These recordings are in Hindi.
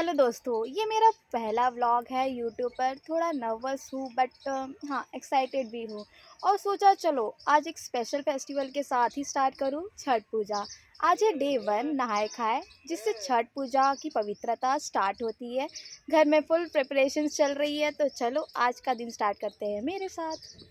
हेलो दोस्तों, ये मेरा पहला व्लॉग है यूट्यूब पर। थोड़ा नर्वस हूँ बट हाँ एक्साइटेड भी हूँ। और सोचा चलो आज एक स्पेशल फेस्टिवल के साथ ही स्टार्ट करूँ, छठ पूजा। आज है डे 1 नहाए खाए, जिससे छठ पूजा की पवित्रता स्टार्ट होती है। घर में फुल प्रिपरेशंस चल रही है, तो चलो आज का दिन स्टार्ट करते हैं मेरे साथ।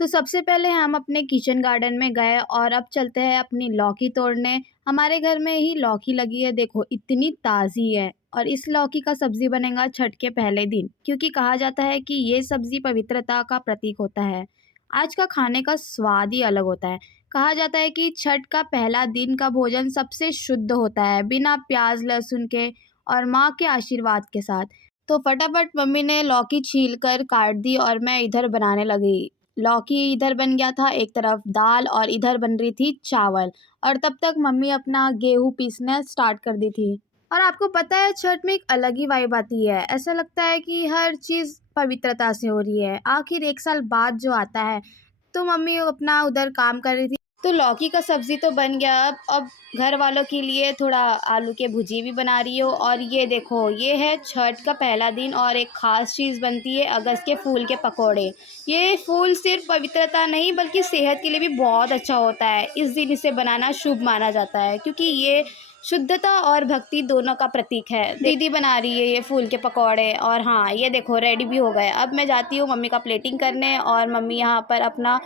तो सबसे पहले हम अपने किचन गार्डन में गए और अब चलते हैं अपनी लौकी तोड़ने। हमारे घर में ही लौकी लगी है, देखो इतनी ताज़ी है। और इस लौकी का सब्ज़ी बनेगा छठ के पहले दिन, क्योंकि कहा जाता है कि ये सब्ज़ी पवित्रता का प्रतीक होता है। आज का खाने का स्वाद ही अलग होता है। कहा जाता है कि छठ का पहला दिन का भोजन सबसे शुद्ध होता है, बिना प्याज लहसुन के और माँ के आशीर्वाद के साथ। तो फटाफट मम्मी ने लौकी छील कर काट दी और मैं इधर बनाने लगी। लौकी इधर बन गया था, एक तरफ दाल और इधर बन रही थी चावल। और तब तक मम्मी अपना गेहूँ पीसना स्टार्ट कर दी थी। और आपको पता है छठ में एक अलग ही वाइब आती है, ऐसा लगता है कि हर चीज़ पवित्रता से हो रही है, आखिर एक साल बाद जो आता है। तो मम्मी अपना उधर काम कर रही थी। तो लौकी का सब्ज़ी तो बन गया। अब घर वालों के लिए थोड़ा आलू के भुजी भी बना रही हो। और ये देखो, ये है छठ का पहला दिन और एक ख़ास चीज़ बनती है, अगस्त के फूल के पकौड़े। ये फूल सिर्फ पवित्रता नहीं बल्कि सेहत के लिए भी बहुत अच्छा होता है। इस दिन इसे बनाना शुभ माना जाता है, क्योंकि ये शुद्धता और भक्ति दोनों का प्रतीक है। दीदी बना रही है ये फूल के पकौड़े। और हाँ, ये देखो रेडी भी हो गए। अब मैं जाती हूँ मम्मी का प्लेटिंग करने, और मम्मी यहाँ पर अपना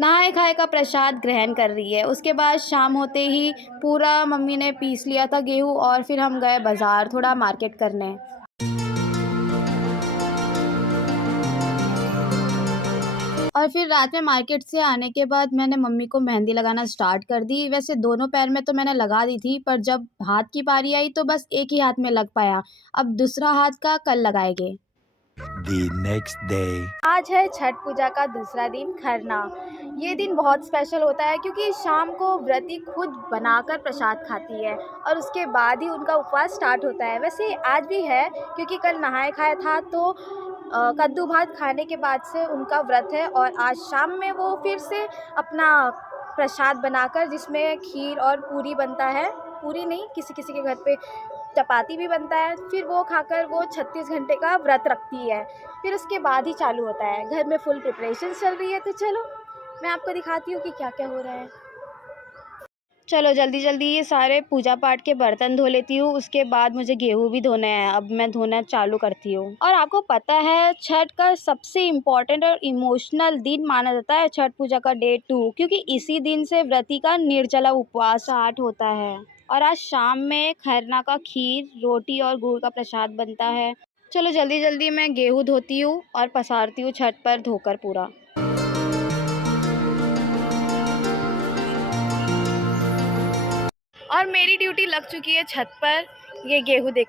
नहाए खाए का प्रसाद ग्रहण कर रही है। उसके बाद शाम होते ही पूरा मम्मी ने पीस लिया था गेहूँ, और फिर हम गए बाज़ार थोड़ा मार्केट करने। और फिर रात में मार्केट से आने के बाद मैंने मम्मी को मेहंदी लगाना स्टार्ट कर दी। वैसे दोनों पैर में तो मैंने लगा दी थी, पर जब हाथ की बारी आई तो बस एक ही हाथ में लग पाया। अब दूसरा हाथ का कल लगाएंगे। The next day. आज है छठ पूजा का दूसरा दिन, खरना। ये दिन बहुत स्पेशल होता है, क्योंकि शाम को व्रती खुद बनाकर प्रसाद खाती है और उसके बाद ही उनका उपवास स्टार्ट होता है। वैसे आज भी है, क्योंकि कल नहाए खाया था, तो कद्दू भात खाने के बाद से उनका व्रत है। और आज शाम में वो फिर से अपना प्रसाद बनाकर, जिसमें खीर और पूरी बनता है, पूरी नहीं, किसी किसी के घर पे चपाती भी बनता है, फिर वो खाकर वो 36 घंटे का व्रत रखती है। फिर उसके बाद ही चालू होता है। घर में फुल प्रिपरेशंस चल रही है, तो चलो मैं आपको दिखाती हूँ कि क्या क्या हो रहा है। चलो जल्दी जल्दी ये सारे पूजा पाठ के बर्तन धो लेती हूँ, उसके बाद मुझे गेहूँ भी धोने हैं। अब मैं धोना चालू करती हूँ। और आपको पता है छठ का सबसे इम्पोर्टेंट और इमोशनल दिन माना जाता है छठ पूजा का डे 2, क्योंकि इसी दिन से व्रती का निर्जला उपवास स्टार्ट होता है। और आज शाम में खरना का खीर, रोटी और गुड़ का प्रसाद बनता है। चलो जल्दी जल्दी मैं गेहूँ धोती हूँ और पसारती हूँ छत पर धोकर पूरा। और मेरी ड्यूटी लग चुकी है छत पर, ये गेहूँ देख,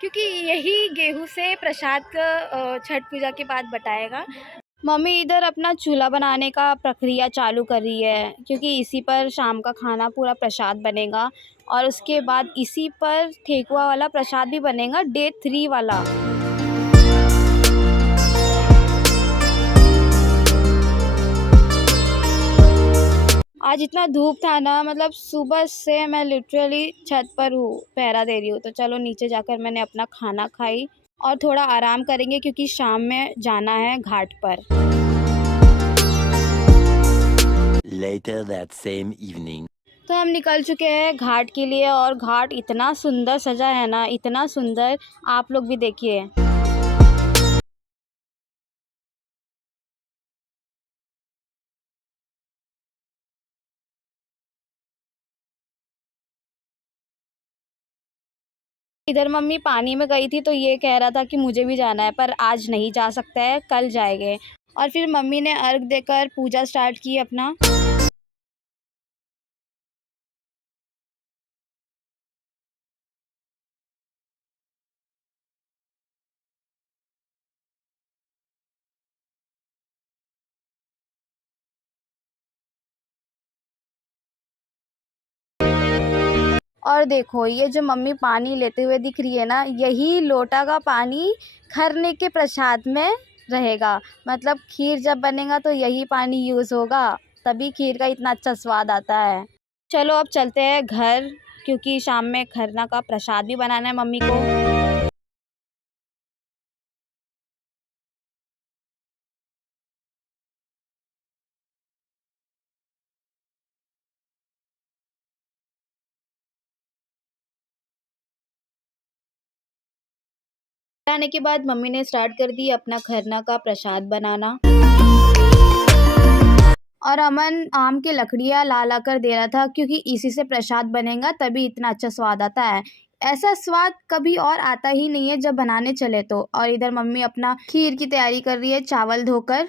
क्योंकि यही गेहूँ से प्रसाद का छठ पूजा के बाद बटाएगा। मम्मी इधर अपना चूल्हा बनाने का प्रक्रिया चालू कर रही है, क्योंकि इसी पर शाम का खाना पूरा प्रसाद बनेगा। और उसके बाद इसी पर ठेकुआ वाला प्रसाद भी बनेगा, डे 3 वाला। आज इतना धूप था ना, मतलब सुबह से मैं लिटरली छत पर हूँ, पहरा दे रही हूँ। तो चलो नीचे जाकर मैंने अपना खाना खाई और थोड़ा आराम करेंगे, क्योंकि शाम में जाना है घाट पर। Later that same evening. तो हम निकल चुके हैं घाट के लिए, और घाट इतना सुंदर सजा है ना, इतना सुंदर, आप लोग भी देखिए। इधर मम्मी पानी में गई थी, तो ये कह रहा था कि मुझे भी जाना है, पर आज नहीं जा सकता है, कल जाएंगे। और फिर मम्मी ने अर्घ देकर पूजा स्टार्ट की अपना। और देखो ये जो मम्मी पानी लेते हुए दिख रही है ना, यही लोटा का पानी खरने के प्रसाद में रहेगा। मतलब खीर जब बनेगा तो यही पानी यूज़ होगा, तभी खीर का इतना अच्छा स्वाद आता है। चलो अब चलते हैं घर, क्योंकि शाम में खरना का प्रसाद भी बनाना है मम्मी को। आने के बाद मम्मी ने स्टार्ट कर दी अपना खरना का प्रसाद बनाना। और अमन आम की लकड़ियाँ ला कर दे रहा था, क्योंकि इसी से प्रसाद बनेगा तभी इतना अच्छा स्वाद आता है। ऐसा स्वाद कभी और आता ही नहीं है जब बनाने चले तो। और इधर मम्मी अपना खीर की तैयारी कर रही है चावल धोकर।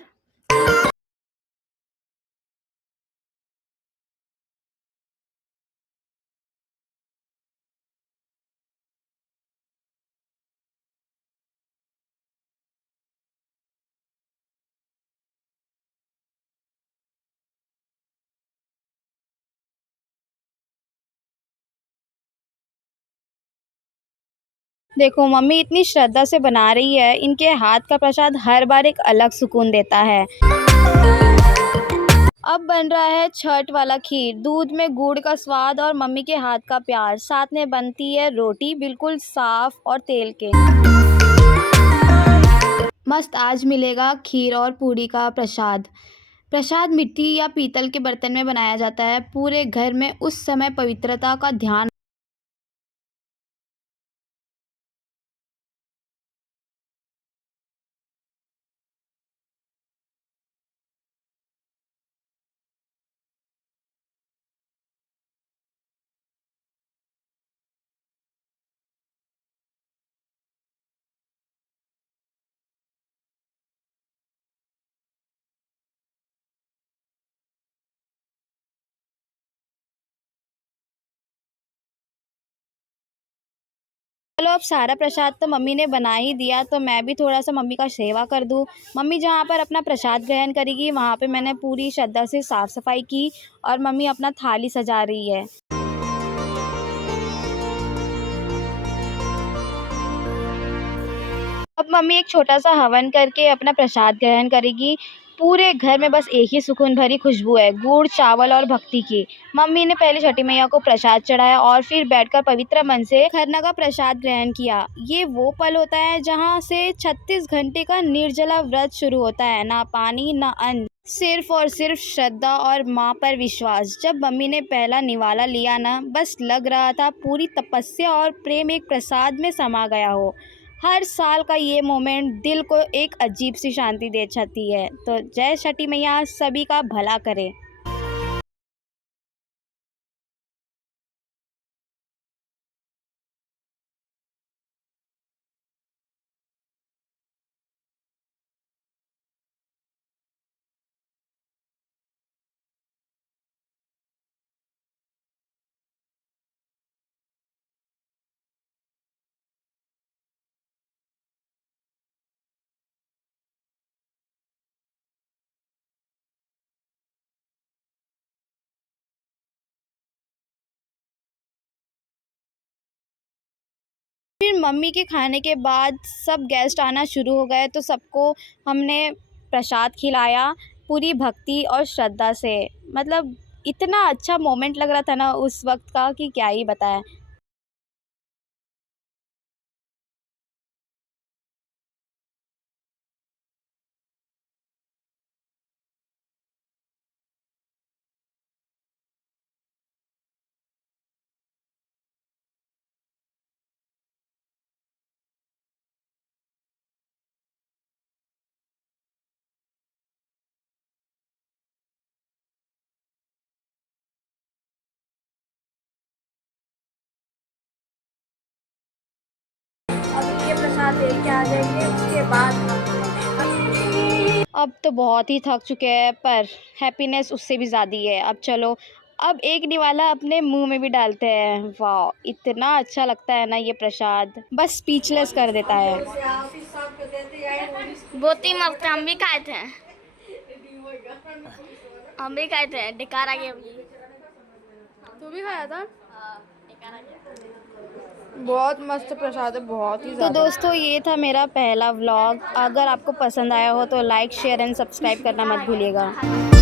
देखो मम्मी इतनी श्रद्धा से बना रही है, इनके हाथ का प्रसाद हर बार एक अलग सुकून देता है। अब बन रहा है छठ वाला खीर, दूध में गुड़ का स्वाद और मम्मी के हाथ का प्यार, साथ में बनती है रोटी बिल्कुल साफ और तेल के। मस्त आज मिलेगा खीर और पूरी का प्रसाद। प्रसाद मिट्टी या पीतल के बर्तन में बनाया जाता है। पूरे घर में उस समय पवित्रता का ध्यान। चलो अब सारा प्रसाद तो मम्मी ने बना ही दिया, तो मैं भी थोड़ा सा मम्मी का सेवा कर दूं। मम्मी जहाँ पर अपना प्रसाद ग्रहण करेगी वहाँ पे मैंने पूरी श्रद्धा से साफ सफाई की और मम्मी अपना थाली सजा रही है। अब मम्मी एक छोटा सा हवन करके अपना प्रसाद ग्रहण करेगी। पूरे घर में बस एक ही सुकून भरी खुशबू है, गुड़ चावल और भक्ति की। मम्मी ने पहले छठी मैया को प्रसाद चढ़ाया और फिर बैठकर पवित्र मन से खरना का प्रसाद ग्रहण किया। ये वो पल होता है जहाँ से 36 घंटे का निर्जला व्रत शुरू होता है। ना पानी ना अन्न, सिर्फ और सिर्फ श्रद्धा और माँ पर विश्वास। जब मम्मी ने पहला निवाला लिया ना, बस लग रहा था पूरी तपस्या और प्रेम एक प्रसाद में समा गया हो। हर साल का ये मोमेंट दिल को एक अजीब सी शांति दे जाती है। तो जय छठी मैया सभी का भला करे। फिर मम्मी के खाने के बाद सब गेस्ट आना शुरू हो गए, तो सबको हमने प्रसाद खिलाया पूरी भक्ति और श्रद्धा से। मतलब इतना अच्छा मोमेंट लग रहा था ना उस वक्त का कि क्या ही बताएं। अब ये प्रसाद लेके आ जाएंगे, उसके बाद अब तो बहुत ही थक चुके हैं, पर हैप्पीनेस उससे भी ज़्यादा है। अब चलो अब एक निवाला अपने मुंह में भी डालते हैं। वाह इतना अच्छा लगता है ना ये प्रसाद, बस स्पीचलेस कर देता है। बहुत ही मस्त। हम भी खाए थे, हम भी खाए थे। डिकार आ गया अभी। तू भी खाया था? डिकार आ गया। बहुत मस्त प्रसाद है, बहुत ही तो ज़्यादा। दोस्तों ये था मेरा पहला व्लॉग। अगर आपको पसंद आया हो तो लाइक शेयर एंड सब्सक्राइब करना मत भूलिएगा।